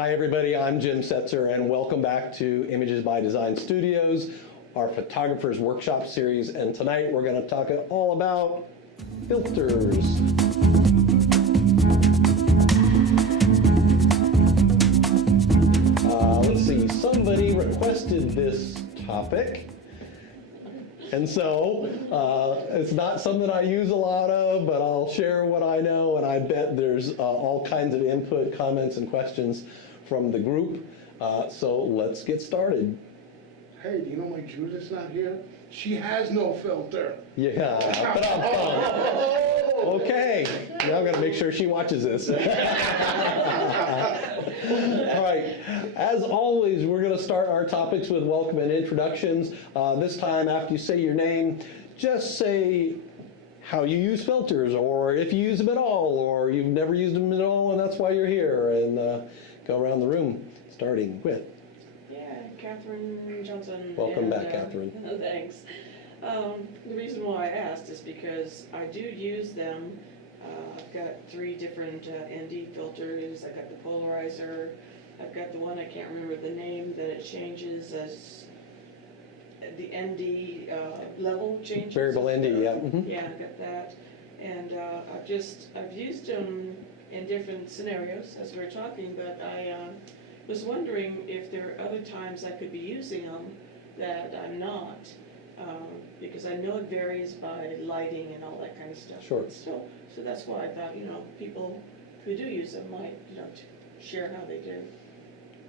Hi everybody, I'm Jim Setzer and welcome back to Images by Design Studios, our Photographers Workshop series, and tonight we're going to talk all about filters. Let's see, somebody requested this topic. And so it's not something I use a lot of, but I'll share what I know, and I bet there's all kinds of input, comments, and questions from the group. So let's get started. Hey, do you know why Judith's not here? She has no filter. Yeah. Okay, now I'm gonna make sure she watches this. All right, as always, we're gonna start our topics with welcome and introductions. This time, after you say your name, just say how you use filters, or if you use them at all, or you've never used them at all and that's why you're here, and go around the room, starting with. Catherine Johnson. Welcome back, Catherine. Thanks. The reason why I asked is because I do use them. I've got 3 different ND filters. I've got the polarizer. I've got the one, I can't remember the name, that it changes as the ND level changes. Variable ND, yeah. Mm-hmm. Yeah, I've got that. And I've used them in different scenarios as we're talking, but I was wondering if there are other times I could be using them that I'm not, because I know it varies by lighting and all that kind of stuff. Sure. So that's why I thought, people who do use them might, share how they do.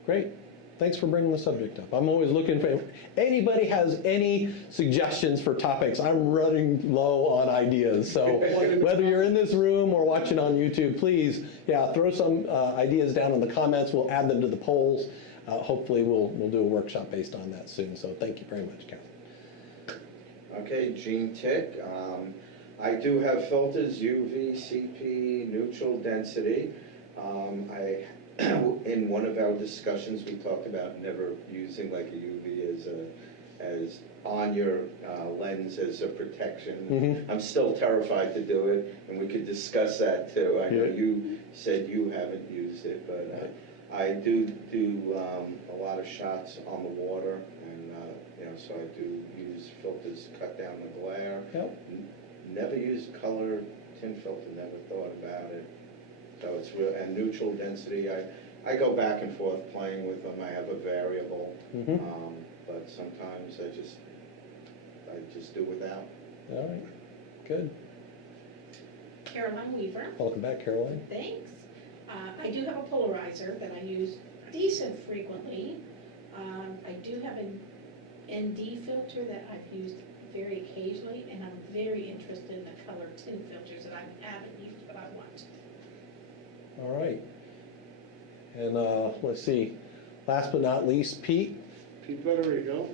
Great. Thanks for bringing the subject up. I'm always looking for, anybody has any suggestions for topics, I'm running low on ideas. So whether you're in this room or watching on YouTube, please, throw some ideas down in the comments. We'll add them to the polls. Hopefully we'll do a workshop based on that soon. So thank you very much, Catherine. Okay, Gene Tick. I do have filters, UV, CP, neutral density. In one of our discussions, we talked about never using like a UV as on your lens as a protection. Mm-hmm. I'm still terrified to do it, and we could discuss that too. I know you said you haven't used it, but I do a lot of shots on the water, and so I do use filters to cut down the glare. Yep. Never used color tint filter, never thought about it. So it's real, and neutral density, I go back and forth playing with them. I have a variable, Mm-hmm. but sometimes I just do without. All right, good. Caroline Weaver. Welcome back, Caroline. Thanks. I do have a polarizer that I use decent frequently. I do have an ND filter that I've used very occasionally, and I'm very interested in the color tint filters that I haven't used, but I want. All right. And let's see, last but not least, Pete. Pete Federico.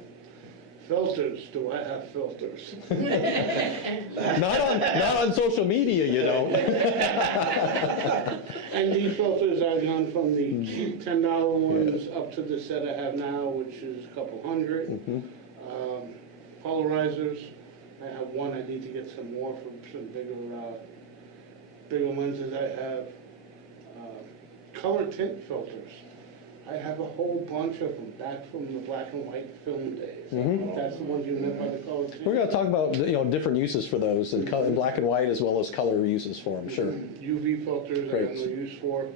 Filters, do I have filters? Not on social media, you don't. And these filters I've gone from the cheap $10 ones up to the set I have now, which is a couple hundred. Mm-hmm. Polarizers, I have one. I need to get some more from some bigger lenses I have. Color tint filters. I have a whole bunch of them back from the black and white film days. Mhm. That's the ones you meant by the color tint. We're going to talk about different uses for those, in black and white as well as color uses for them. Sure. UV filters I Great. have no use for.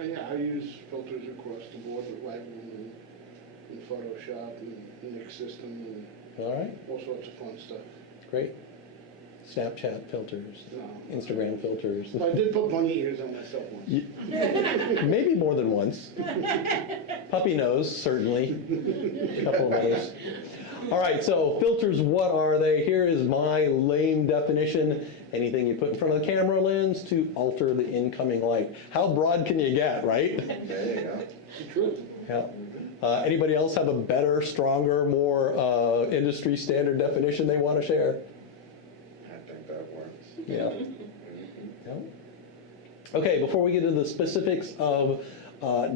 I use filters across the board with Lightroom and Photoshop and Mix System and All right. all sorts of fun stuff. Great. Snapchat filters, No. Instagram filters. I did put bunny ears on myself once. Maybe more than once. Puppy nose, certainly. A couple of those. All right, so filters, what are they? Here is my lame definition. Anything you put in front of the camera lens to alter the incoming light. How broad can you get, right? There you go. It's the truth. Yeah. Anybody else have a better, stronger, more industry standard definition they want to share? I think that works. Yeah. Yeah. Okay, before we get into the specifics of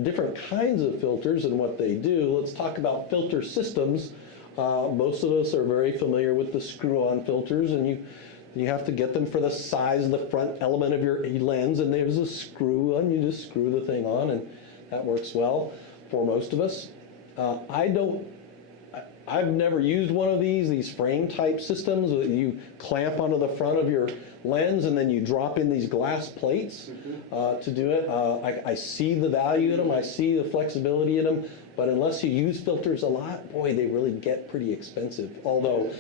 different kinds of filters and what they do, let's talk about filter systems. Most of us are very familiar with the screw-on filters, and You have to get them for the size of the front element of your lens, and there's a screw, and you just screw the thing on, and that works well for most of us. I've never used one of these frame type systems that you clamp onto the front of your lens and then you drop in these glass plates to do it. I see the value in them, I see the flexibility in them, but unless you use filters a lot, boy, they really get pretty expensive. Although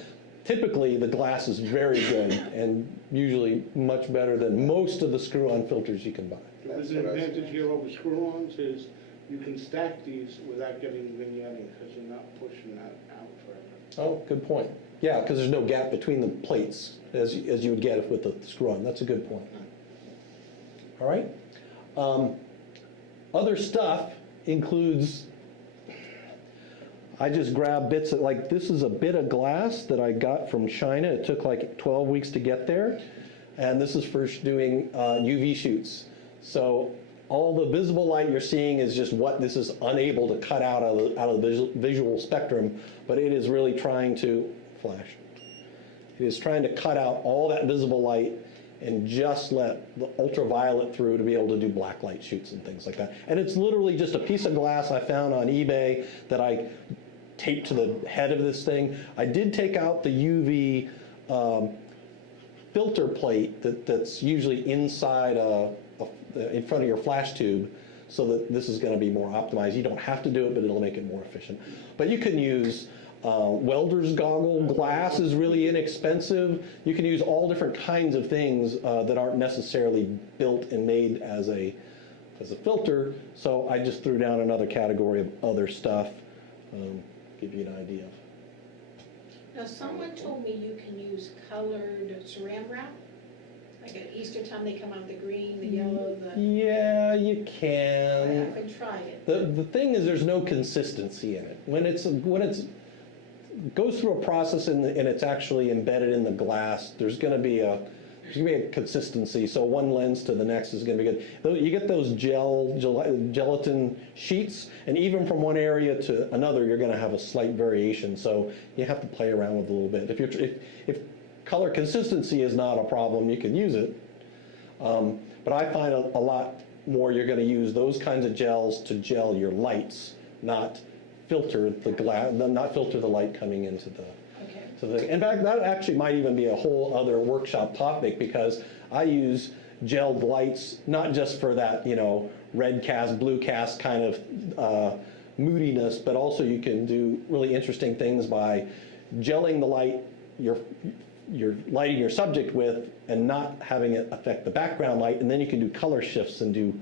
typically the glass is very good and usually much better than most of the screw-on filters you can buy. There's an advantage here over screw-ons is you can stack these without getting vignetting because you're not pushing that out forever. Oh, good point. Yeah, because there's no gap between the plates as you would get with the screw-on. That's a good point. All right. Other stuff includes, I just grabbed bits of, like this is a bit of glass that I got from China. It took like 12 weeks to get there. And this is for doing UV shoots. So all the visible light you're seeing is just what this is unable to cut out of the visual spectrum, but it is really trying to flash. It is trying to cut out all that visible light and just let the ultraviolet through to be able to do black light shoots and things like that. And it's literally just a piece of glass I found on eBay that I taped to the head of this thing. I did take out the UV filter plate that's usually inside in front of your flash tube, so that this is going to be more optimized. You don't have to do it, but it'll make it more efficient. But you can use welder's goggle. Glass is really inexpensive. You can use all different kinds of things that aren't necessarily built and made as a filter. So I just threw down another category of other stuff, give you an idea. Now, someone told me you can use colored saran wrap. Like at Easter time, they come out the green, the yellow, the... Yeah, you I can. haven't tried it. The thing is, there's no consistency in it. When it's goes through a process and it's actually embedded in the glass, there's going to be a consistency. So one lens to the next is going to be good. You get those gelatin sheets, and even from one area to another, you're going to have a slight variation. So you have to play around with it a little bit. If color consistency is not a problem, you can use it. But I find a lot more you're going to use those kinds of gels to gel your lights, not filter the glass, not filter the light coming into the. Okay. In fact, that actually might even be a whole other workshop topic, because I use gelled lights not just for that, red cast, blue cast kind of moodiness, but also you can do really interesting things by gelling the light you're lighting your subject with and not having it affect the background light, and then you can do color shifts and do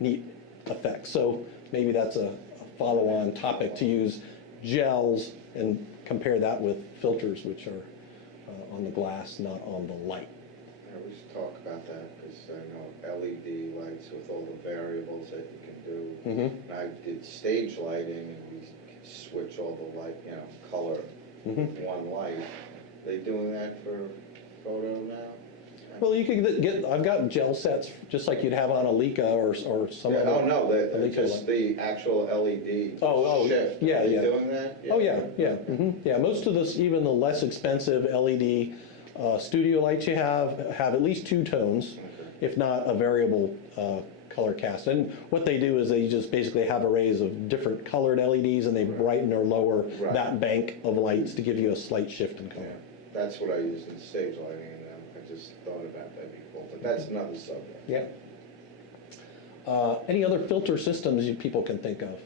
neat effects. So maybe that's a follow-on topic, to use gels and compare that with filters, which are on the glass, not on the light. Yeah, we should talk about that, because I know LED lights with all the variables that you can do. Mm-hmm. And I did stage lighting, and we switch all the light, color with one light. They doing that for photo now? Well, you can get, I've got gel sets, just like you'd have on a Leica or some Yeah, other. oh, no, Leica just light. the actual LED Oh, shift. yeah, Are they yeah. doing that? Oh, yeah. Yeah, most of this, even the less expensive LED studio lights you have at least two tones, if not a variable color cast. And what they do is they just basically have arrays of different colored LEDs, and they brighten or lower that bank of lights to give you a slight shift in color. That's what I used in stage lighting, and I just thought about that before, but that's another subject. Yeah. Any other filter systems people can think of?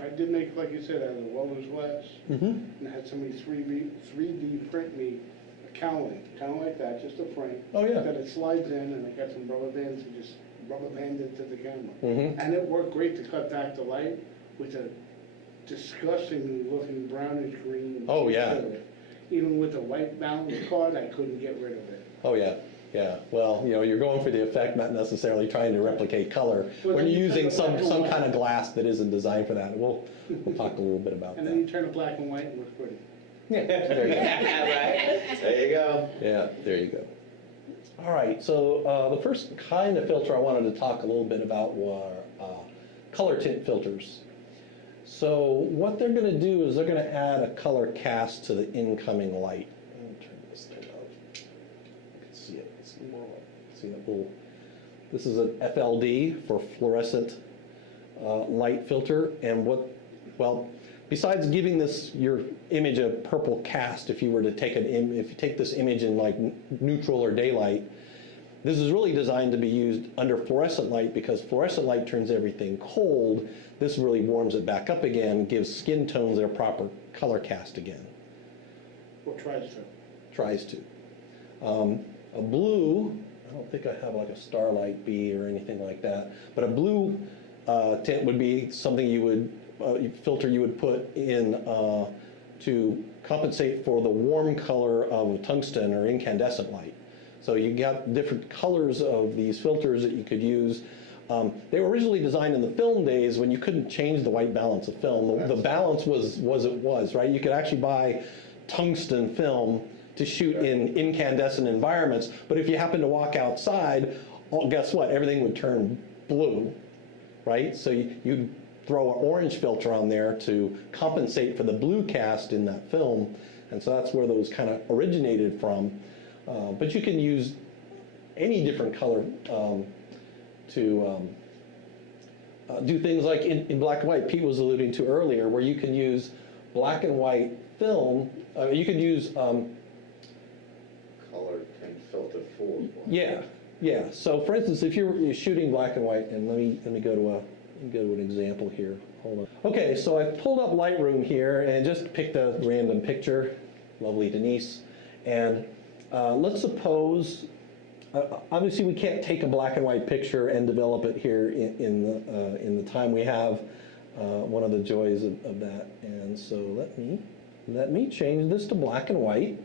I did make, like you said, out of the welder's glass, Mm-hmm. and had somebody 3D print me a cowling, kind of like that, just a frame. Oh, yeah. That it slides in, and I got some rubber bands and just rubber band it to the camera. Mm-hmm. And it worked great to cut back the light with a disgusting looking brownish green. Oh, yeah. to it. Even with a white balance card, I couldn't get rid of it. Oh, yeah. Yeah, well, you're going for the effect, not necessarily trying to replicate color. Well, When then you're you using turn it black and some white. kind of glass that isn't designed for that. We'll talk a little bit about And then you that. turn it black and white and it looks pretty. Yeah, there you go. Right, there you go. Yeah, there you go. All right, so the first kind of filter I wanted to talk a little bit about were color tint filters. So what they're going to do is they're going to add a color cast to the incoming light. Let me turn See that little, this is an FLD for fluorescent light filter, and well, besides giving your image a purple cast, if you were to take if you take this image in like neutral or daylight, this is really designed to be used under fluorescent light, because fluorescent light turns everything cold. This really warms it back up again, gives skin tones their proper color cast again. Or tries to. Tries to. A blue, I don't think I have like a Starlight B or anything like that, but a blue tint would be something you would, filter you would put in to compensate for the warm color of tungsten or incandescent light. So you got different colors of these filters that you could use. They were originally designed in the film days when you couldn't change the white balance of film. The balance was it was, right? You could actually buy tungsten film to shoot in incandescent environments, but if you happen to walk outside, guess what? Everything would turn blue, right? So you'd throw an orange filter on there to compensate for the blue cast in that film, and so that's where those kind of originated from. But you can use any different color to do things like in black and white, Pete was alluding to earlier, where you can use black and white film. You could use Color tint filter for. yeah. So for instance, if you're shooting black and white, and let me go to an example here. Hold on. Okay, so I pulled up Lightroom here and just picked a random picture. Lovely Denise, and let's suppose. Obviously, we can't take a black and white picture and develop it here in the time we have. One of the joys of that, and so let me change this to black and white.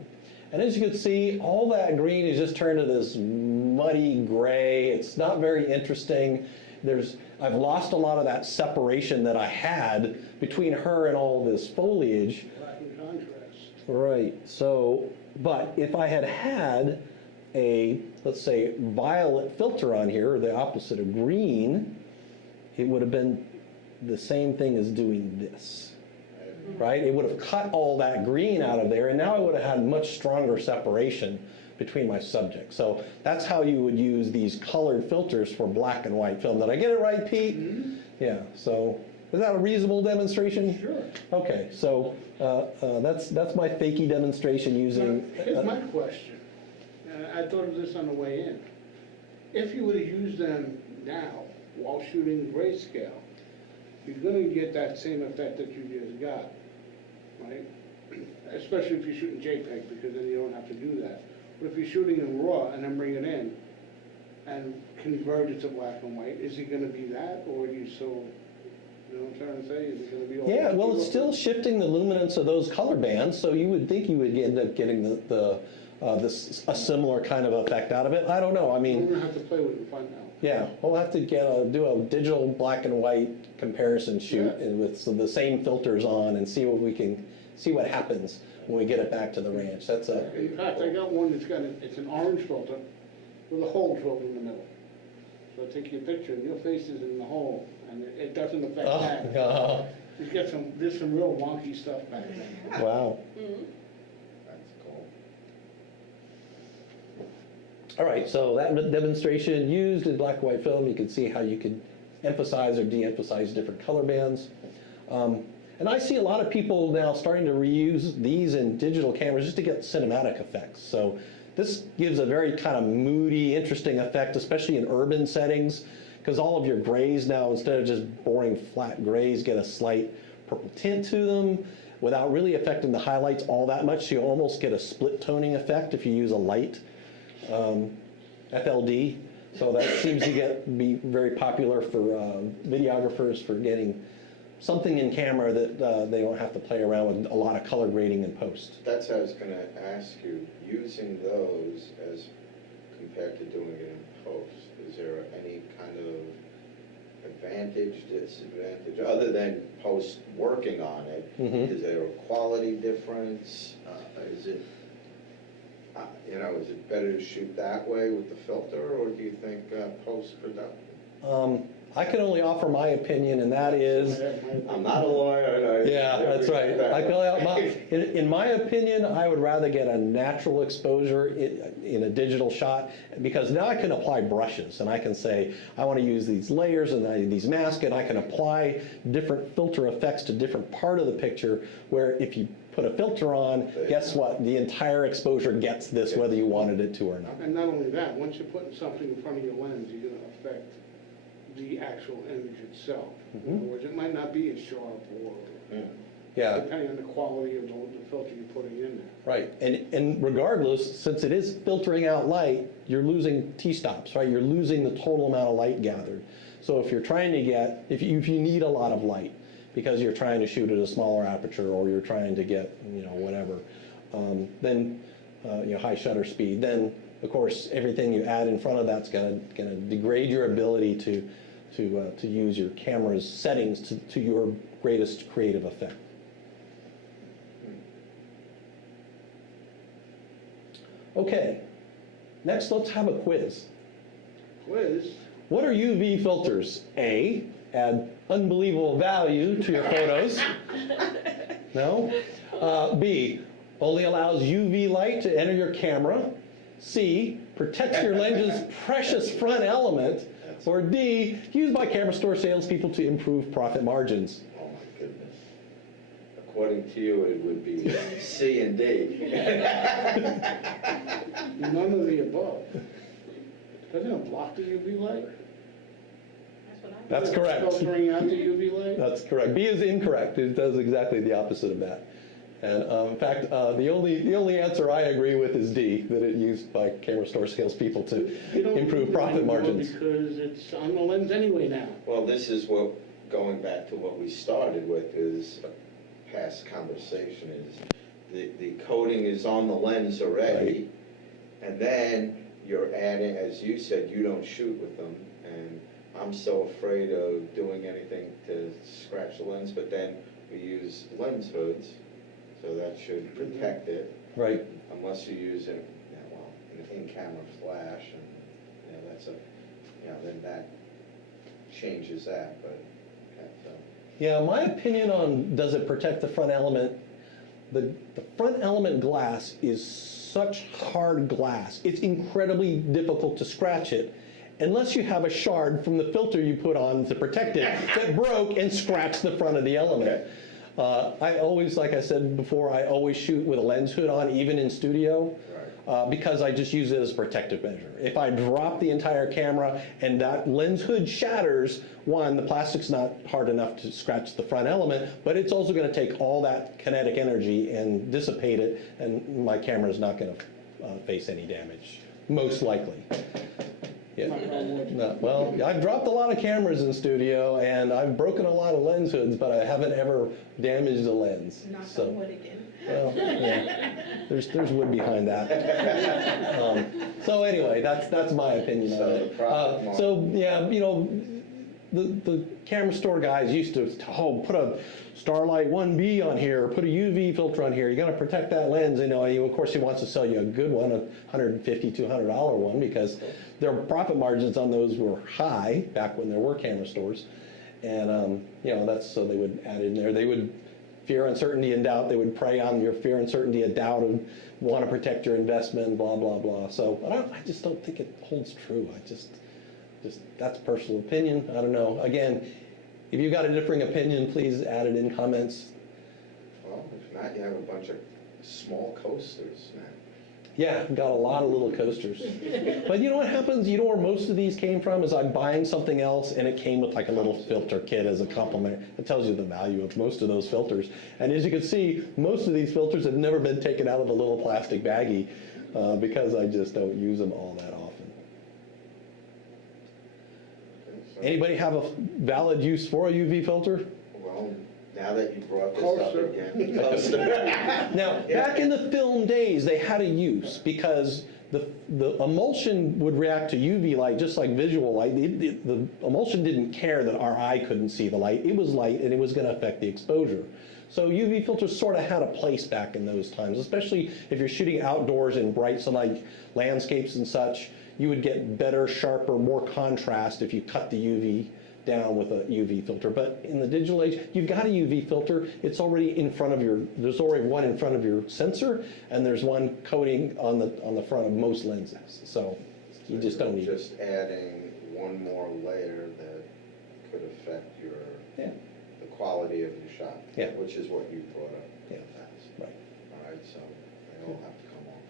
And as you can see, all that green is just turned to this muddy gray. It's not very interesting. I've lost a lot of that separation that I had between her and all this foliage. Black in contrast. Right. So, but if I had a, let's say, violet filter on here, or the opposite of green, it would have been the same thing as doing this. Right? It would have cut all that green out of there, and now I would have had much stronger separation between my subjects. So that's how you would use these colored filters for black and white film. Did I get it right, Pete? Mm-hmm. Yeah. So is that a reasonable demonstration? Sure. Okay. So that's my fakey demonstration using. Here's my question. I thought of this on the way in. If you were to use them now while shooting grayscale, you're going to get that same effect that you just got, right? Especially if you're shooting JPEG, because then you don't have to do that. But if you're shooting in RAW and then bring it in and convert it to black and white, is it going to be that, or are you still, you know what I'm trying to say? Is it going to be all? Yeah, well, it's still shifting the luminance of those color bands, so you would think you would end up getting a similar kind of effect out of it. I don't know. I mean, we're going to have to play with it and find out. Yeah, we'll have to do a digital black and white comparison shoot, and with the same filters on, and see what happens when we get it back to the ranch. That's a. In fact, I got one that's it's an orange filter with a hole drilled in the middle. So I take your picture and your face is in the hole, and it doesn't affect that. Oh, There's some real wonky stuff back there. wow. Mhm. That's cool. All right, so that demonstration used in black and white film, you can see how you could emphasize or de-emphasize different color bands. And I see a lot of people now starting to reuse these in digital cameras just to get cinematic effects. So this gives a very kind of moody, interesting effect, especially in urban settings, because all of your grays now, instead of just boring flat grays, get a slight purple tint to them without really affecting the highlights all that much. So you almost get a split toning effect if you use a light FLD. So that seems to be very popular for videographers, for getting something in camera that they don't have to play around with a lot of color grading in post. That's what I was gonna ask you, using those as compared to doing it in post, is there any kind of advantage, disadvantage, other than post working on it? Mm-hmm. Is there a quality difference? Is it, is it better to shoot that way with the filter, or do you think post-production? I can only offer my opinion, and that is, I'm not a lawyer. yeah, that's right. In my opinion, I would rather get a natural exposure in a digital shot, because now I can apply brushes, and I can say, I want to use these layers and these masks, and I can apply different filter effects to different part of the picture, where if you put a filter on, guess what? The entire exposure gets this, whether you wanted it to or not. And not only that, once you're putting something in front of your lens, you're gonna affect the actual image itself. In other words, it might not be as sharp, or Yeah. depending on the quality of the filter you're putting in there. Right, and regardless, since it is filtering out light, you're losing t-stops, right? You're losing the total amount of light gathered. So if you're trying to get, if you need a lot of light, because you're trying to shoot at a smaller aperture, or you're trying to get, whatever, then, high shutter speed, then, of course, everything you add in front of that's gonna degrade your ability to use your camera's settings to your greatest creative effect. Okay, next let's have a quiz. Quiz, What are UV filters? A, add unbelievable value to your photos. No? B, only allows UV light to enter your camera. C, protects your lens's precious front element. Or D, used by camera store salespeople to improve profit margins. Oh, my goodness. According to you, it would be C and D. none of the above. Doesn't it block the UV light? That's what I. That's correct. Filtering out the UV light? That's correct. B is incorrect. It does exactly the opposite of that. And in fact, the only answer I agree with is D, that it used by camera store salespeople to You don't improve need it profit anymore margins. Because it's on the lens anyway now. Well, this is what, going back to what we started with, is a past conversation, is the coating is on the lens already, and then you're adding, as you said, you don't shoot with them, and I'm so afraid of doing anything to scratch the lens, but then we use lens hoods, so that should protect it, Right. unless you use an in-camera flash, and that's then that changes that, but, so. Yeah, my opinion on does it protect the front element, the front element glass is such hard glass. It's incredibly difficult to scratch it unless you have a shard from the filter you put on to protect it that broke and scratched the front of the element. I always, like I said before, I always shoot with a lens hood on, even in studio. Because I just use it as a protective measure. If I drop the entire camera and that lens hood shatters, one, the plastic's not hard enough to scratch the front element, but it's also going to take all that kinetic energy and dissipate it, and my camera's not going to face any damage, most likely. Yeah. No, well, I've dropped a lot of cameras in studio, and I've broken a lot of lens hoods, but I haven't ever damaged a lens. Knock So. on wood again. Well, yeah. There's wood behind that. So anyway, that's my opinion on it. So yeah, the camera store guys used to put a Starlight 1B on here, or put a UV filter on here. You got to protect that lens. Of course he wants to sell you a good one, a $150, $200 one, because their profit margins on those were high back when there were camera stores, and that's so they would add in there. They would. Fear, uncertainty, and doubt. They would prey on your fear, uncertainty, and doubt, and want to protect your investment, blah, blah, blah. So I just don't think it holds true. I just that's personal opinion. I don't know. Again, if you got a differing opinion, please add it in comments. Well, if not, you have a bunch of small coasters, man. Yeah, got a lot of little coasters. But you know what happens? You know where most of these came from is I'm buying something else and it came with like a little filter kit as a compliment. It tells you the value of most of those filters. And as you can see, most of these filters have never been taken out of a little plastic baggie because I just don't use them all that often. Okay, so- Anybody have a valid use for a UV filter? Well, now that you brought this up Coaster. again. Coaster. Now, back in the film days, they had a use because the emulsion would react to UV light just like visual light. The emulsion didn't care that our eye couldn't see the light. It was light and it was going to affect the exposure. So UV filters sort of had a place back in those times, especially if you're shooting outdoors in bright sunlight landscapes and such. You would get better, sharper, more contrast if you cut the UV down with a UV filter. But in the digital age, you've got a UV filter, it's already in front of there's already one in front of your sensor, and there's one coating on the front of most lenses. So you just don't need it. Just adding one more layer that could affect Yeah. the quality of your shot. Yeah. Which is what you brought up in Yeah. the past. Right. All right, so they all have to come off.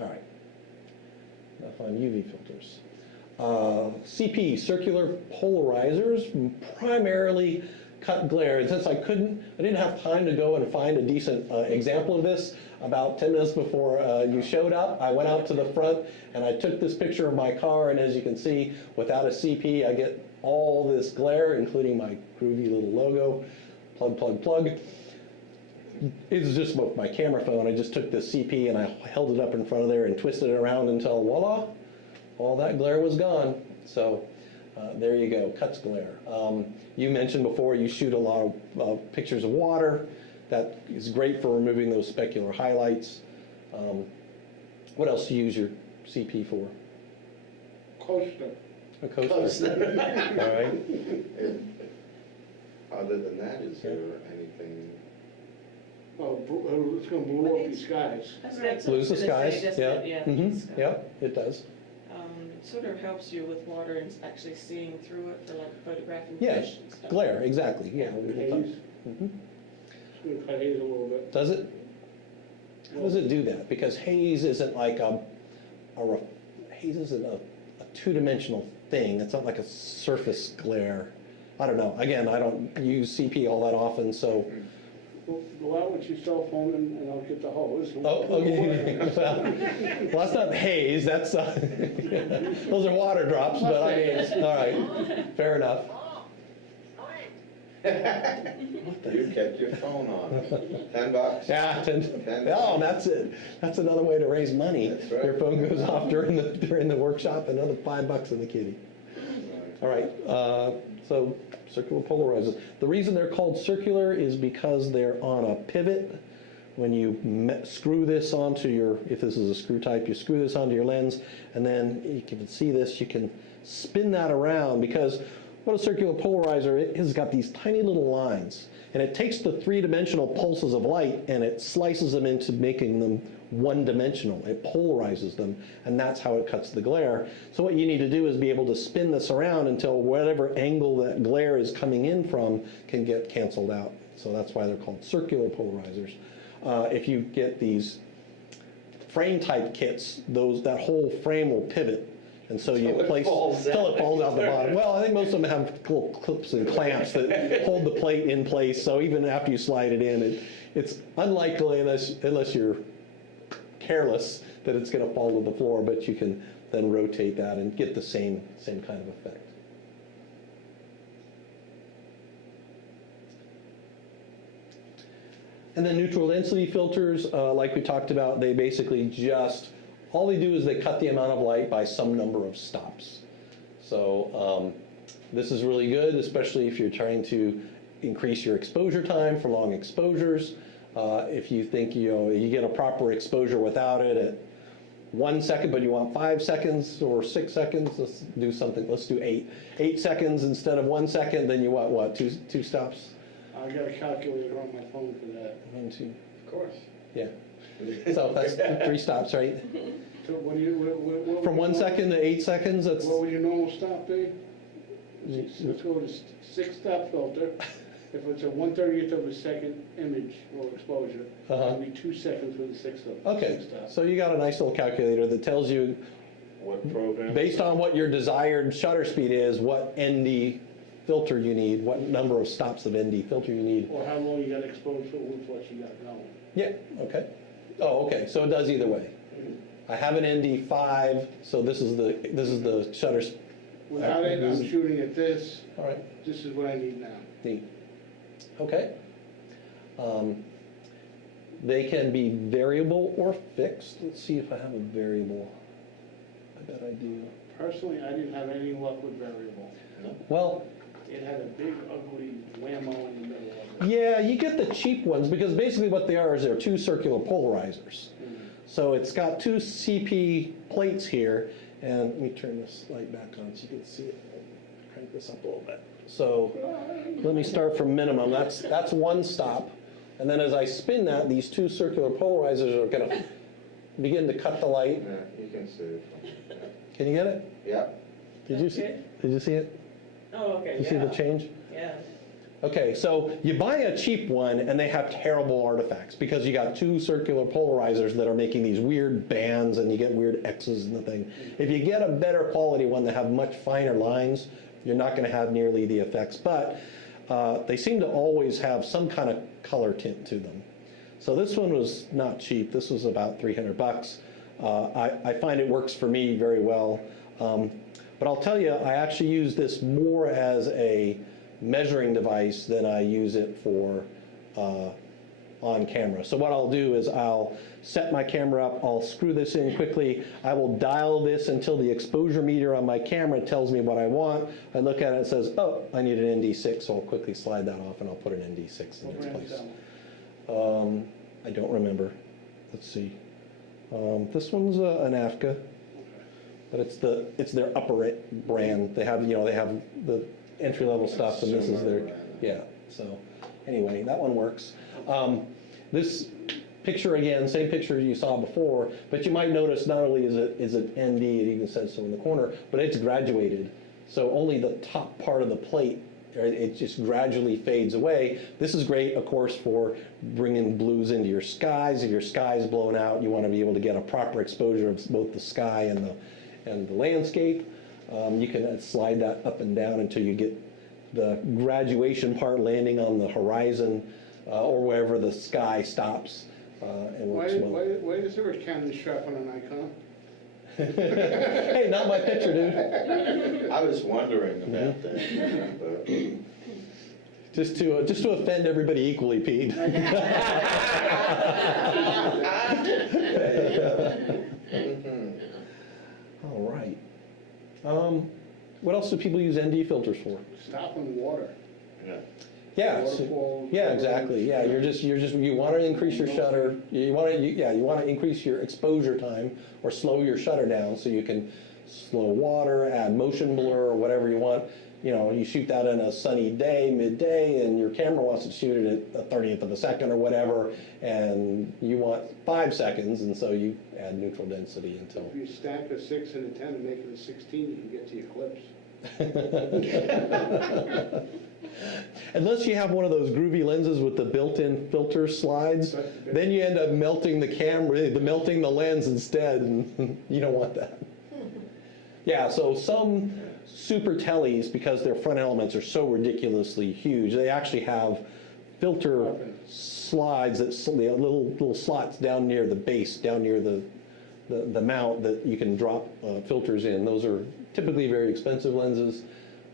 All right. Enough on UV filters. CP, circular polarizers, primarily cut glare. And since I didn't have time to go and find a decent example of this, about 10 minutes before you showed up, I went out to the front and I took this picture of my car, and as you can see, without a CP, I get all this glare, including my groovy little logo, plug, plug, plug. It's just with my camera phone. I just took the CP and I held it up in front of there and twisted it around until voila, all that glare was gone. So there you go, cuts glare. You mentioned before you shoot a lot of pictures of water. That is great for removing those specular highlights. What else do you use your CP for? Coaster. A coaster? All right. Other than that, is there anything? Oh, it's gonna blow up your skies. That's what I was Blues the gonna say, skies, doesn't yeah. it? Yeah. Mhm, sky. yep, it does. It sort of helps you with water and actually seeing through it for like photographing Yeah, fish and stuff. glare, exactly, yeah. Haze. Mhm. It's gonna cut haze a little bit. Does it? How does it do that? Because haze isn't like haze isn't a two-dimensional thing. It's not like a surface glare. I don't know. Again, I don't use CP all that often, so. Well, go out with your cell phone and I'll get the hose. Oh, okay. Well, that's not haze. That's those are water drops. But I mean, all right, fair enough. You kept your phone on. $10? Yeah, oh, that's it. That's another way to raise money. That's right. Your phone goes off during the workshop, another $5 in the kitty. All right, so circular polarizers. The reason they're called circular is because they're on a pivot. When you screw this onto if this is a screw type, you screw this onto your lens, and then you can see this, you can spin that around, because what a circular polarizer, it has got these tiny little lines, and it takes the three-dimensional pulses of light and it slices them into making them one-dimensional. It polarizes them, and that's how it cuts the glare. So what you need to do is be able to spin this around until whatever angle that glare is coming in from can get canceled out. So that's why they're called circular polarizers. If you get these frame-type kits, that whole frame will pivot. And so you place till it falls out the bottom. Well, I think most of them have little clips and clamps that hold the plate in place. So even after you slide it in, it's unlikely, unless you're careless, that it's going to fall to the floor. But you can then rotate that and get the same kind of effect. And then neutral density filters, like we talked about, they basically all they do is they cut the amount of light by some number of stops. So this is really good, especially if you're trying to increase your exposure time for long exposures. If you think you get a proper exposure without it at 1 second, but you want 5 seconds or 6 seconds, let's do something. Let's do 8 seconds instead of 1 second. Then you want what? Two stops? I got a calculator on my phone for that. 1, 2. Of course. Yeah. So that's 3 stops, right? So what do you, From 1 second to 8 seconds, that's. What would your normal stop be? Let's go to 6-stop filter. If it's a 1/30th of a second image or exposure, it'd be 2 seconds with a 6 stop. Okay, so you got a nice little calculator that tells you, What program? based on what your desired shutter speed is, what ND filter you need, what number of stops of ND filter you need. Or how long you got exposed for with what you got going. Yeah, okay. Oh, okay, so it does either way. I have an ND5, so this is the shutter. Without it, I'm shooting at this. All right, This is what I need now. neat. Okay. They can be variable or fixed. Let's see if I have a variable. I bet I do. Personally, I didn't have any luck with variable. Well, It had a big ugly whammo in the middle of it. yeah, you get the cheap ones, because basically what they are is they're 2 circular polarizers. So it's got 2 CP plates here, and let me turn this light back on so you can see it. crank this up a little bit. So let me start from minimum. That's one stop. And then as I spin that, these two circular polarizers are going to begin to cut the light. Yeah, you can see it. Can you get it? Yeah. Did you see? Okay. Did you see it? Oh, okay, Did you see the yeah. change? Yeah. Okay, so you buy a cheap one and they have terrible artifacts because you got two circular polarizers that are making these weird bands and you get weird X's in the thing. If you get a better quality one that have much finer lines, you're not going to have nearly the effects, but they seem to always have some kind of color tint to them. So this one was not cheap. This was about $300. I find it works for me very well. But I'll tell you, I actually use this more as a measuring device than I use it for on camera. So what I'll do is I'll set my camera up, I'll screw this in quickly, I will dial this until the exposure meter on my camera tells me what I want. I look at it and it says, oh, I need an ND6, so I'll quickly slide that off and I'll put an ND6 in What its brand's place. that one? I don't remember. Let's see. This one's an AFCA, but it's their upper brand. They have the entry level stuff, and this is their So anyway, that one works. This picture again, same picture you saw before, but you might notice not only is it ND, it even says so in the corner, but it's graduated. So only the top part of the plate, it just gradually fades away. This is great, of course, for bringing blues into your skies. If your sky is blown out, you want to be able to get a proper exposure of both the sky and the landscape. You can slide that up and down until you get the graduation part landing on the horizon or wherever the sky stops and works well. Why is there a Canon strap on an Nikon? Hey, not my picture, dude. I was wondering about that, but Just to offend everybody equally, Pete. All right. What else do people use ND filters for? Stopping water. yeah. Yeah, Waterfalls, yeah, exactly. Yeah, you want to increase your shutter. You want to increase your exposure time or slow your shutter down so you can slow water, add motion blur or whatever you want. You shoot that in a sunny day, midday, and your camera wants to shoot it at a 30th of a second or whatever, and you want 5 seconds, and so you add neutral density until. If you stack a 6 and a 10 and make it a 16, you can get to your clips. Unless you have one of those groovy lenses with the built-in filter slides, then you end up melting the camera, melting the lens instead, and you don't want that. Yeah, so some super tellies, because their front elements are so ridiculously huge, they actually have filter slides, little slots down near the base, down near the mount that you can drop filters in. Those are typically very expensive lenses,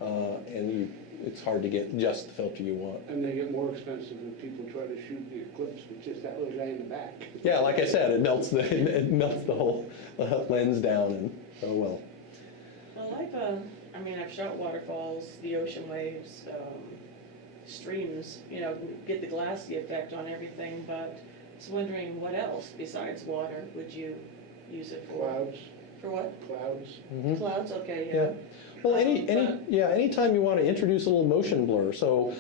and it's hard to get just the filter you want. And they get more expensive when people try to shoot the eclipse with just that little guy in the back. Yeah, like I said, it melts the whole lens down, and oh well. Well, I've shot waterfalls, the ocean waves, streams, get the glassy effect on everything, but I was wondering what else besides water would you use it for? Clouds, For what? clouds. Clouds, okay, Yeah. yeah. Well, But- anytime you want to introduce a little motion blur. So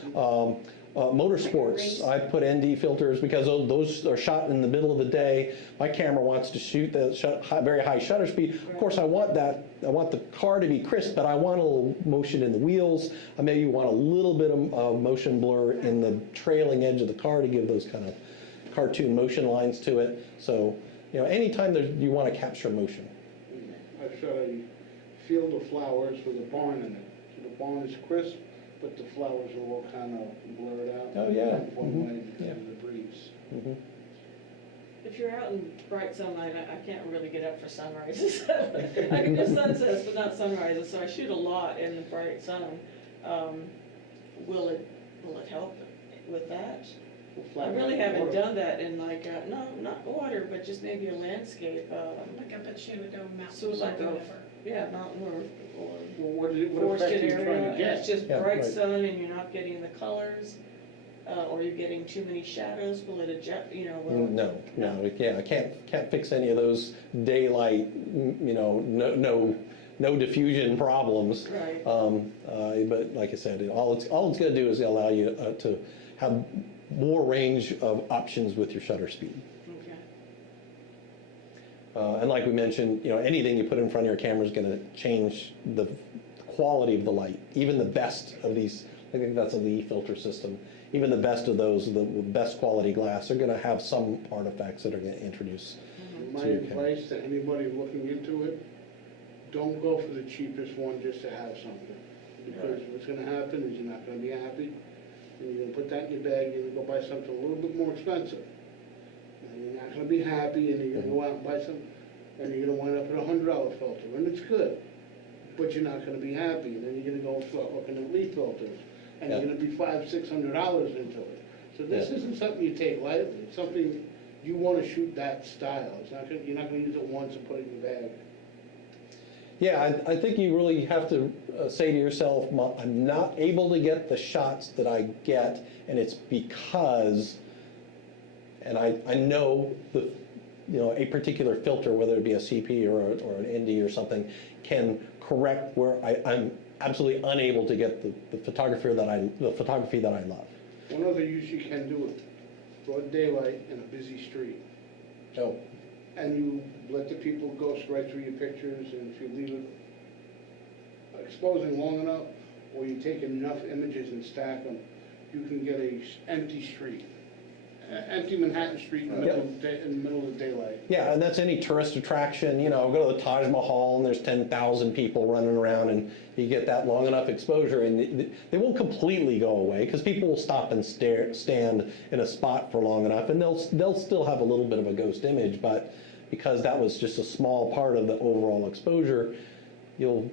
motorsports, I put ND filters because those are shot in the middle of the day. My camera wants to shoot the very high shutter speed. Of course, I want the car to be crisp, but I want a little motion in the wheels. I maybe want a little bit of motion blur in the trailing edge of the car to give those kind of cartoon motion lines to it. So, anytime you want to capture motion. I've shot a field of flowers with a barn in it. So the barn is crisp, but the flowers are all kind of blurred out. Oh, yeah. One way because Yeah. of the breeze. Mhm. If you're out in bright sunlight, I can't really get up for sunrises. I can do sunsets, but not sunrises, so I shoot a lot in the bright sun. Will it help with that? I really haven't done that in no, not water, but just maybe a landscape, Like up at Shenandoah Mountain So or like a- whatever. yeah, mountain or Well, what effect forested are you trying area. to It's get? just Yeah, bright right. sun and you're not getting the colors, or you're getting too many shadows, will it adjust, will it? No, I can't fix any of those daylight, no no diffusion problems. Right. But like I said, all it's gonna do is allow you to have more range of options with your shutter speed. Okay. And like we mentioned, anything you put in front of your camera is gonna change the quality of the light. Even the best of these, I think that's a Lee filter system, even the best of those, the best quality glass, are gonna have some artifacts that are gonna introduce. My to your camera. advice to anybody looking into it, don't go for the cheapest one just to have something. Because what's gonna happen is you're not gonna be happy, and you're gonna put that in your bag, and you're gonna go buy something a little bit more expensive. And you're not gonna be happy, and you're gonna go out and buy some, and you're gonna wind up with $100 filter, and it's good. But you're not gonna be happy, and then you're gonna go start looking at Lee filters, and you're Yeah. gonna be $500-600 into it. So this isn't something you take lightly, it's something you wanna shoot that style. It's not gonna, you're not gonna use it once and put it in your bag. Yeah, I think you really have to say to yourself, I'm not able to get the shots that I get, and it's because, and I know a particular filter, whether it be a CP or an ND or something, can correct where I'm absolutely unable to get the photography that I love. One other use you can do it, broad daylight in a busy street. Oh, And you let the people ghost right through your pictures, and if you leave it exposing long enough, or you take enough images and stack them, you can get a empty street. Empty Manhattan Street in the middle of the daylight. yeah, and that's any tourist attraction. Go to the Taj Mahal and there's 10,000 people running around, and you get that long enough exposure, and they won't completely go away because people will stop and stand in a spot for long enough, and they'll still have a little bit of a ghost image, but because that was just a small part of the overall exposure, you'll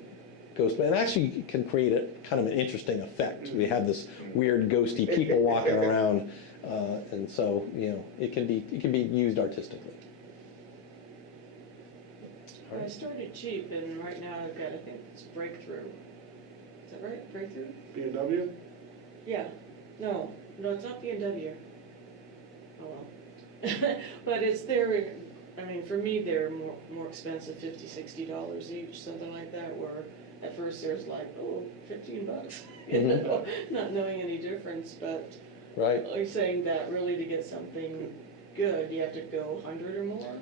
ghost, and actually can create a kind of an interesting effect. We have this weird ghosty people walking around. And so, it can be used artistically. I started cheap, and right now I've got, I think it's Breakthrough. Is that right? Breakthrough? B&W? Yeah. No, it's not B&W. Oh well. But it's for me, they're more expensive, $50, $60 each, something like that, where at first there's like, $15, not knowing any difference, but Right. are you saying that really to get something good, you have to go 100 or more?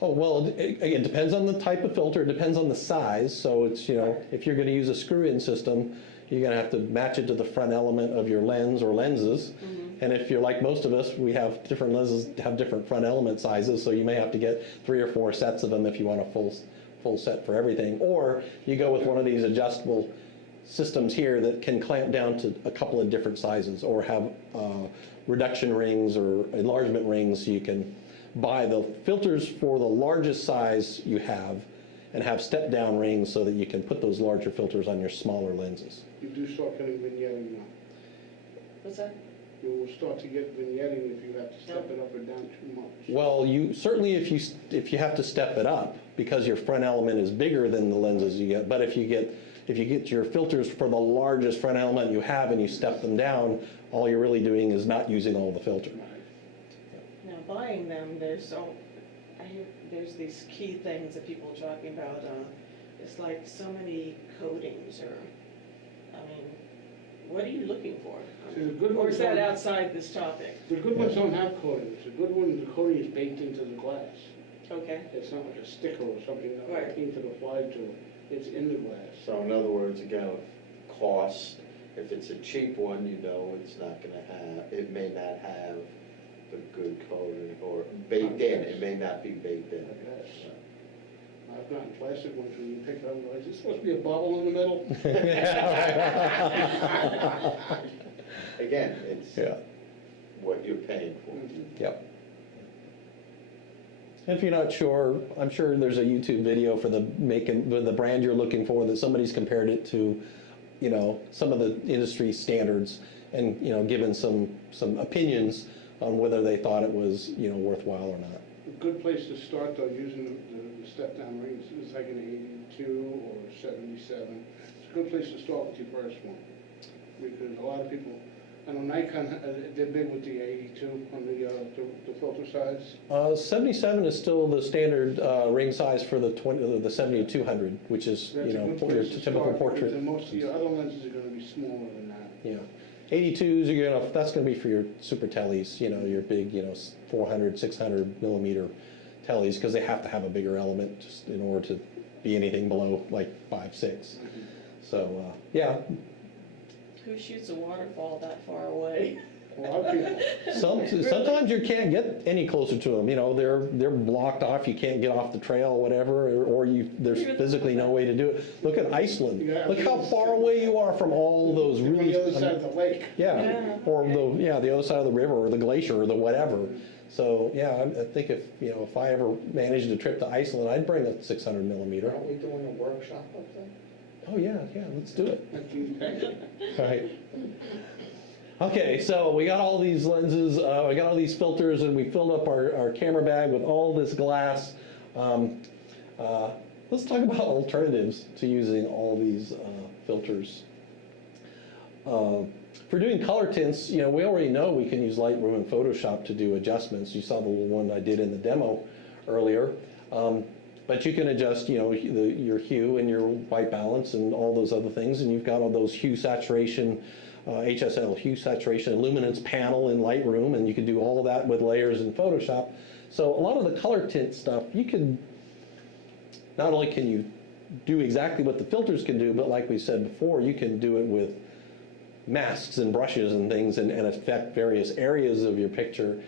Oh, well, it depends on the type of filter, it depends on the size. So it's, if you're going to use a screw-in system, you're going to have to match it to the front element of your lens or lenses. Mm-hmm. And if you're like most of us, we have different lenses, have different front element sizes, so you may have to get 3 or 4 sets of them if you want a full set for everything. Or you go with one of these adjustable systems here that can clamp down to a couple of different sizes, or have reduction rings or enlargement rings, so you can buy the filters for the largest size you have and have step down rings so that you can put those larger filters on your smaller lenses. You do start getting vignetting now. What's that? You will start to get vignetting if you have to step it up or down too much. Well, you certainly, if you have to step it up because your front element is bigger than the lenses you get, but if you get your filters for the largest front element you have and you step them down, all you're really doing is not using all the filter. Now, buying them, there's these key things that people are talking about. It's like so many coatings, what are you looking for? See, the good Or is that ones outside this topic? The good ones don't have coatings. The good ones, the coating is baked into the glass. Okay. It's not like a sticker or something that Right. painted applied to it. It's in the glass. So in other words, again, cost, if it's a cheap one, it's not gonna have, it may not have the good coating, or baked in, it may not be baked in. I guess. I've gotten plastic ones when you pick it up and realize, is supposed to be a bubble in the middle? Again, it's Yeah. what you're paying for. Yep. If you're not sure, I'm sure there's a YouTube video for the brand you're looking for that somebody's compared it to, some of the industry standards, and given some opinions on whether they thought it was worthwhile or not. A good place to start though, using the step-down rings, is like an 82 or 77. It's a good place to start with your first one. Because a lot of people, I know Nikon, they're big with the 82 on the filter size. 77 is still the standard ring size for the 7200, which is, That's you a know, good your place to typical start, portrait. because most of your other lenses are gonna be smaller than that. Yeah. 82s are that's gonna be for your super tellies, you know, your big, 400, 600 millimeter tellies, because they have to have a bigger element just in order to be anything below like 5, 6. So, yeah, Who shoots a waterfall that far away? A lot of people, sometimes you can't get any closer to them, they're blocked off, you can't get off the trail or whatever, or there's physically no way to do it. Look at Iceland, look how far away you are from all those on really. the other side of the lake. Yeah, Yeah. or the other side of the river, or the glacier, or the whatever. So, yeah, I think if I ever managed a trip to Iceland, I'd bring a 600 millimeter. Aren't we doing a workshop up there? Oh, yeah, let's do it. Okay. All right. Okay, so we got all these lenses, we got all these filters, and we filled up our camera bag with all this glass. Let's talk about alternatives to using all these filters. For doing color tints, we already know we can use Lightroom and Photoshop to do adjustments. You saw the little one I did in the demo earlier. But you can adjust, your hue and your white balance and all those other things, and you've got all those hue saturation, HSL, hue saturation, and luminance panel in Lightroom, and you can do all that with layers in Photoshop. So a lot of the color tint stuff, not only can you do exactly what the filters can do, but like we said before, you can do it with masks and brushes and things, and affect various areas of your picture,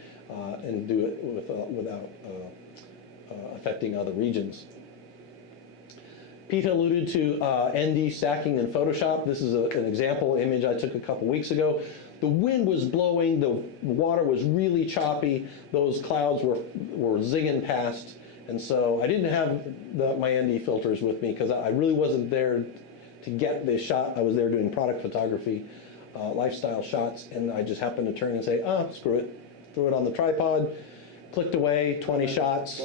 and do it without affecting other regions. Pete alluded to ND stacking in Photoshop. This is an example image I took a couple weeks ago. The wind was blowing, the water was really choppy, those clouds were zigging past, and so I didn't have my ND filters with me because I really wasn't there to get this shot. I was there doing product photography, lifestyle shots, and I just happened to turn and say, screw it. Threw it on the tripod, clicked away, 20 shots.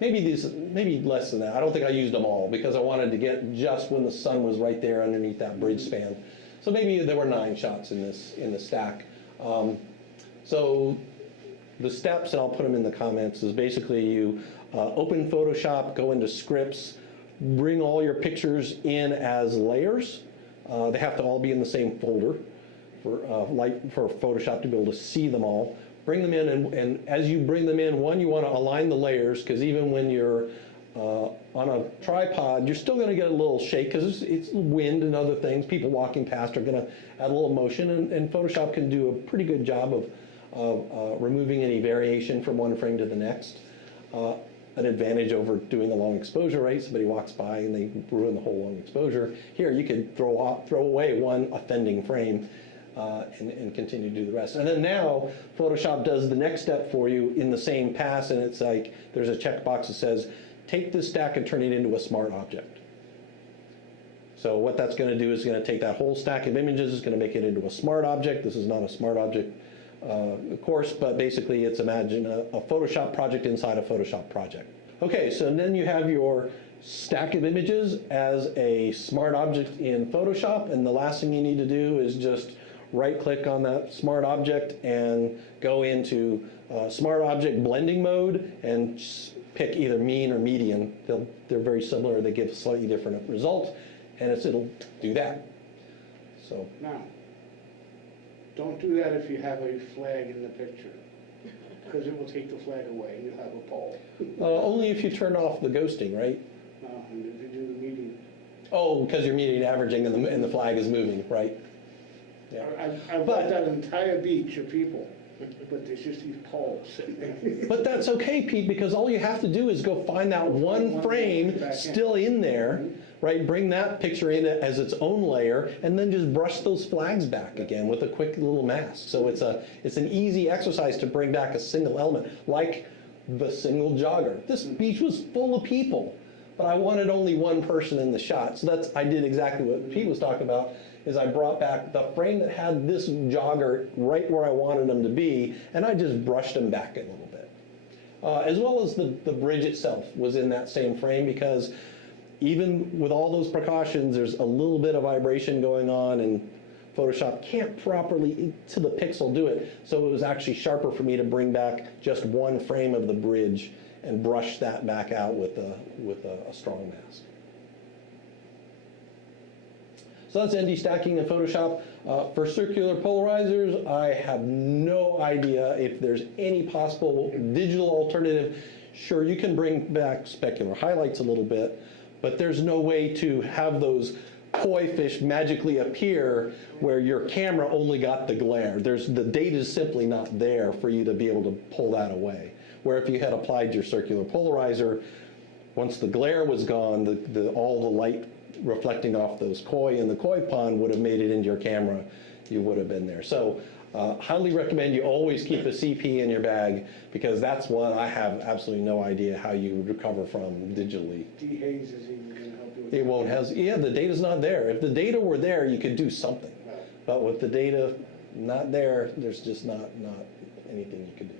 Maybe less than that. I don't think I used them all because I wanted to get just when the sun was right there underneath that bridge span. So maybe there were 9 shots in the stack. So the steps, and I'll put them in the comments, is basically you open Photoshop, go into scripts, bring all your pictures in as layers. They have to all be in the same folder for Photoshop to be able to see them all. Bring them in, and as you bring them in, you want to align the layers, because even when you're on a tripod, you're still going to get a little shake, because it's wind and other things. People walking past are going to add a little motion, and Photoshop can do a pretty good job of removing any variation from one frame to the next. An advantage over doing a long exposure, right? Somebody walks by and they ruin the whole long exposure. Here, you could throw away one offending frame and continue to do the rest. And then now, Photoshop does the next step for you in the same pass, and it's like, there's a checkbox that says, take this stack and turn it into a smart object. So what that's going to do is going to take that whole stack of images, is going to make it into a smart object. This is not a smart object course, but basically it's, imagine a Photoshop project inside a Photoshop project. Okay, so then you have your stack of images as a smart object in Photoshop, and the last thing you need to do is just right-click on that smart object and go into smart object blending mode and pick either mean or median. They're very similar, they give a slightly different result, and it'll do that. So Now, don't do that if you have a flag in the picture, because it will take the flag away and you'll have a pole. only if you turn off the ghosting, right? And if you do the median. Oh, because you're median averaging and the flag is moving, right? Yeah. I've got that entire beach of people, but there's just these poles sitting there. But that's okay, Pete, because all you have to do is go find that one frame still in there, right? Bring that picture in as its own layer, and then just brush those flags back again with a quick little mask. So it's an easy exercise to bring back a single element, like the single jogger. This beach was full of people, but I wanted only one person in the shot. So I did exactly what Pete was talking about, is I brought back the frame that had this jogger right where I wanted him to be, and I just brushed him back a little bit. As well as the bridge itself was in that same frame, because even with all those precautions, there's a little bit of vibration going on, and Photoshop can't properly, to the pixel, do it. So it was actually sharper for me to bring back just one frame of the bridge and brush that back out with a strong mask. So that's ND stacking in Photoshop. For circular polarizers, I have no idea if there's any possible digital alternative. Sure, you can bring back specular highlights a little bit, but there's no way to have those koi fish magically appear where your camera only got the glare. The data is simply not there for you to be able to pull that away. Where if you had applied your circular polarizer, once the glare was gone, all the light reflecting off those koi in the koi pond would have made it into your camera. You would have been there. So highly recommend you always keep a CP in your bag, because that's one I have absolutely no idea how you would recover from digitally. Dehaze is even going to help you with It won't have, yeah, the data's not there. If the data were there, you could do something. Right. But with the data not there, there's just not anything you could do.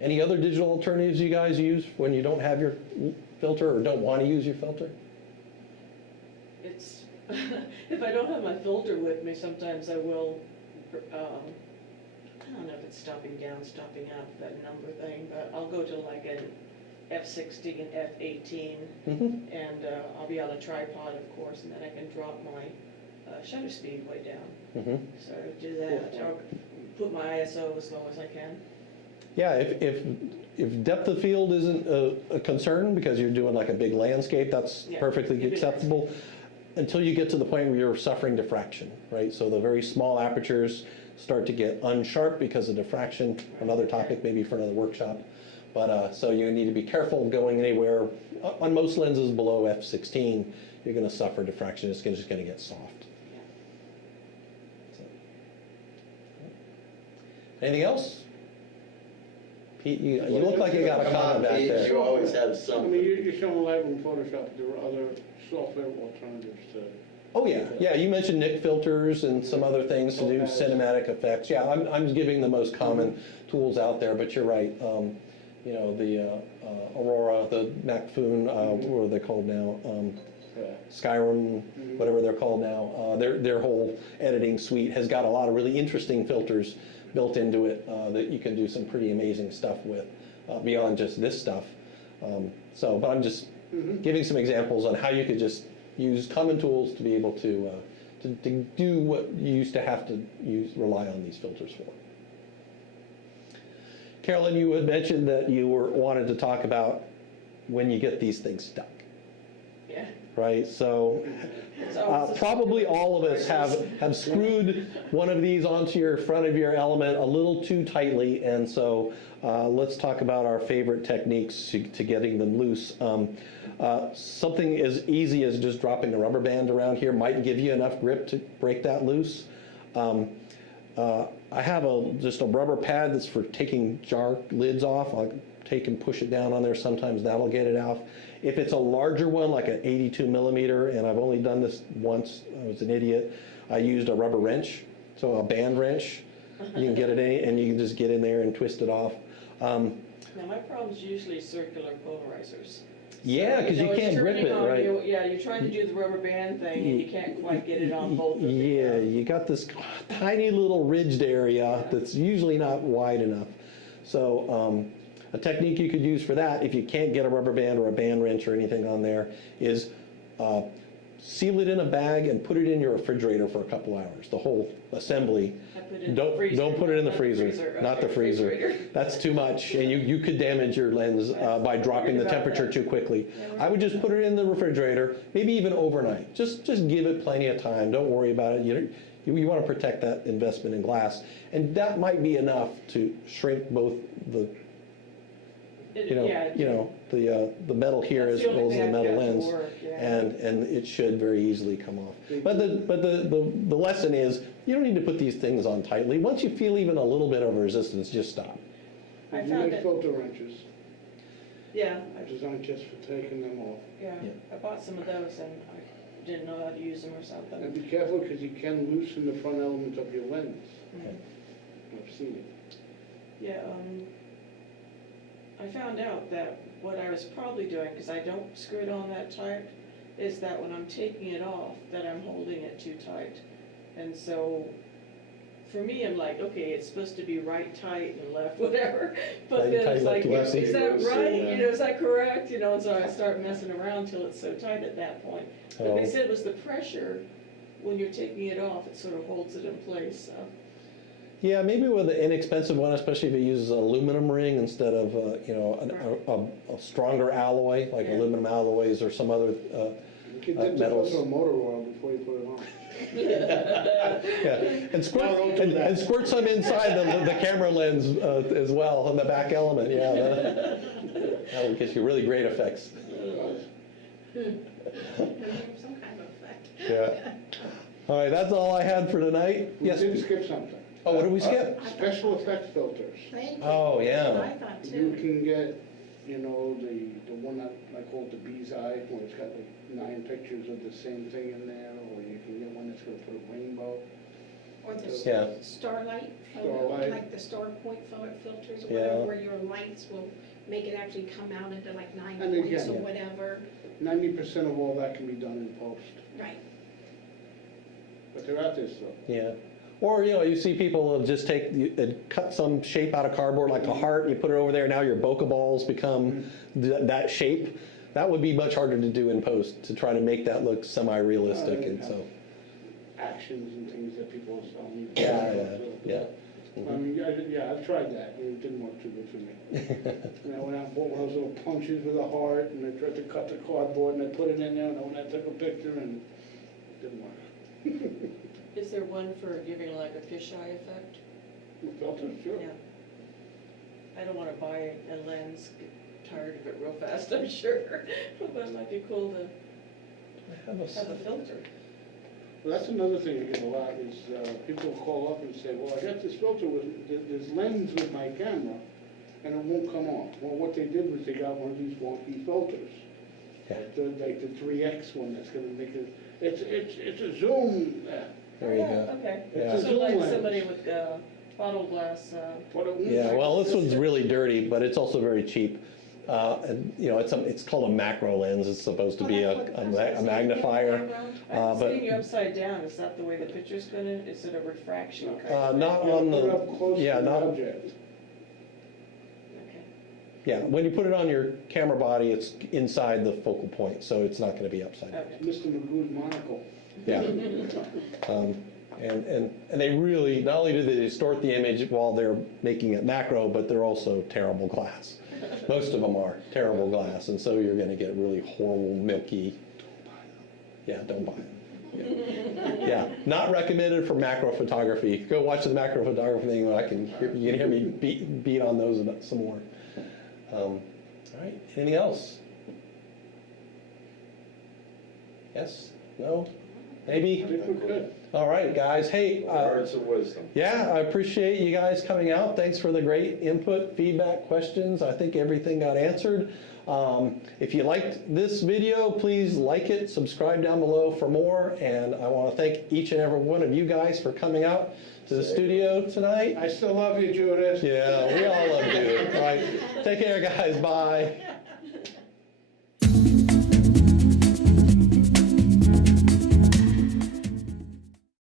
Any other digital alternatives you guys use when you don't have your filter or don't want to use your filter? It's, if I don't have my filter with me, sometimes I will, I don't know if it's stopping down, stopping up, that number thing, but I'll go to like an F16, F18, and I'll be on a tripod, of course, and then I can drop my shutter speed way down. So do that. I'll put my ISO as low as I can. Yeah, if depth of field isn't a concern because you're doing like a big landscape, that's Yeah, perfectly big acceptable. Until you get to the point where you're suffering diffraction, right? So the very small apertures start to get unsharp because of diffraction. Another topic maybe for another workshop. But so you need to be careful going anywhere. On most lenses below f16, you're going to suffer diffraction. It's just going to get soft. So. Anything else? Pete, you look like you got a Come on, comment back Pete, there. you always have I mean, something. you're showing Lightroom, Photoshop, there are other software alternatives to. Oh yeah, you mentioned Nik filters and some other things to do cinematic effects. Yeah, I'm giving the most common tools out there, but you're right. You know, the Aurora, the Macfoon, what are they called now? Skyrim, whatever they're called now. Their whole editing suite has got a lot of really interesting filters built into it that you can do some pretty amazing stuff with beyond just this stuff. But I'm just giving some examples on how you could just use common tools to be able to do what you used to have to rely on these filters for. Carolyn, you had mentioned that you wanted to talk about when you get these things stuck. Yeah. Right, so probably all of us have screwed one of these onto your front of your element a little too tightly, and so let's talk about our favorite techniques to getting them loose. Something as easy as just dropping a rubber band around here might give you enough grip to break that loose. I have just a rubber pad that's for taking jar lids off. I'll take and push it down on there. Sometimes that'll get it out. If it's a larger one, like an 82 millimeter, and I've only done this once, I was an idiot, I used a rubber wrench, so a band wrench. You can get it in, and you can just get in there and twist it off. Now, my problem is usually circular polarizers. Yeah, because you it's can't grip turning it, on right? you. Yeah, you're trying to do the rubber band thing, and you can't quite get it on both of them. Yeah, you got this tiny little ridged area that's usually not wide enough. So a technique you could use for that, if you can't get a rubber band or a band wrench or anything on there, is seal it in a bag and put it in your refrigerator for a couple hours, the whole assembly. Don't put it in the freezer, not the freezer. That's too much, and you could damage your lens by dropping the temperature too quickly. I would just put it in the refrigerator, maybe even overnight. Just give it plenty of time. Don't worry about it. You want to protect that investment in glass, and that might be enough to shrink both the the metal here as well as the metal lens, and it should very easily come off. But the lesson is you don't need to put these things on tightly. Once you feel even a little bit of resistance, just stop. I You found make it. filter wrenches, Yeah, designed just for taking them off. yeah. I bought some of those, and I didn't know how to use them or something. And be careful, because you can loosen the front element of your lens. Mhm. I've seen it. Yeah, I found out that what I was probably doing, because I don't screw it on that tight, is that when I'm taking it off, that I'm holding it too tight. And so, for me, I'm like, okay, it's supposed to be right tight and left whatever, but Right then tight, it's like, left is loosey. that right? Yeah. You know, is that correct? You know, and so I start messing around till it's so tight at that point. But they Oh. said it was the pressure, when you're taking it off, it sort of holds it in place, so. Yeah, maybe with an inexpensive one, especially if it uses an aluminum ring instead of, you know, a stronger alloy, like Yeah. aluminum alloys or some other, You could dip the metals. filter in motor oil before you put it on. yeah. And squirt, No, don't do and that. squirt some inside the camera lens as well, on the back element, yeah. That would get you really great effects. Some kind of effect. Yeah. All right, that's all I had for tonight. We Yes. didn't skip something. Oh, what did we skip? Special effects filters. Thank you. Oh, yeah. I thought You too. can get, you know, the one that I call it the bee's eye, where it's got like 9 pictures of the same thing in there, or you can get one that's gonna put a rainbow. Or the Yeah. starlight photo, Starlight. like the star point filters or Yeah. whatever, where your lights will make it actually come out into like 9 And points again- or whatever. 90% of all that can be done in post, Right. but they're out there still. Yeah. Or, you know, you see people will just cut some shape out of cardboard, like a heart, you put it over there, now your bokeh balls become that shape. That would be much harder to do in post, to try to make that look semi-realistic, and so, Actions and things that people need. yeah. I mean, I've tried that, and it didn't work too good for me. And I went out and bought one of those little punches with a heart, and I tried to cut the cardboard, and I put it in there, and I went out and took a picture, and it didn't work. Is there one for giving like a fisheye effect? Filter, sure. Yeah. I don't wanna buy a lens, get tired of it real fast, I'm sure, but it might be cool to have a filter. Well, that's another thing I get a lot, is people call up and say, well, I got this filter with, this lens with my camera, and it won't come on. Well, what they did was they got one of these wonky filters. Yeah. Like the 3X one that's gonna make it, it's a zoom, There you go. Okay, Yeah. so like somebody with bottle glass, but it won't. Yeah, well, this one's really dirty, but it's also very cheap. And, you know, it's called a macro lens, it's supposed to be a magnifier. I'm but- seeing you upside down, is that the way the picture's gonna, is it a refraction kind of thing? Not Yeah, on put it up close the, yeah, to the not, object. Okay. yeah, when you put it on your camera body, it's inside the focal point, so it's not gonna be upside down. Okay. Mr. Magoo's monocle. Yeah. And they really, not only do they distort the image while they're making it macro, but they're also terrible glass. Most of them are terrible glass, and so you're gonna get really horrible, milky. Yeah, don't buy them. Yeah. Yeah, not recommended for macro photography. Go watch the macro photography thing, you can hear me beat on those some more. All right, anything else? Yes? No? Maybe? I think we're good. All right, guys, hey, Words of wisdom. yeah, I appreciate you guys coming out. Thanks for the great input, feedback, questions. I think everything got answered. If you liked this video, please like it, subscribe down below for more, and I want to thank each and every one of you guys for coming out to the studio tonight. I still love you, Judith. Yeah, we all love you. All right, take care, guys, bye.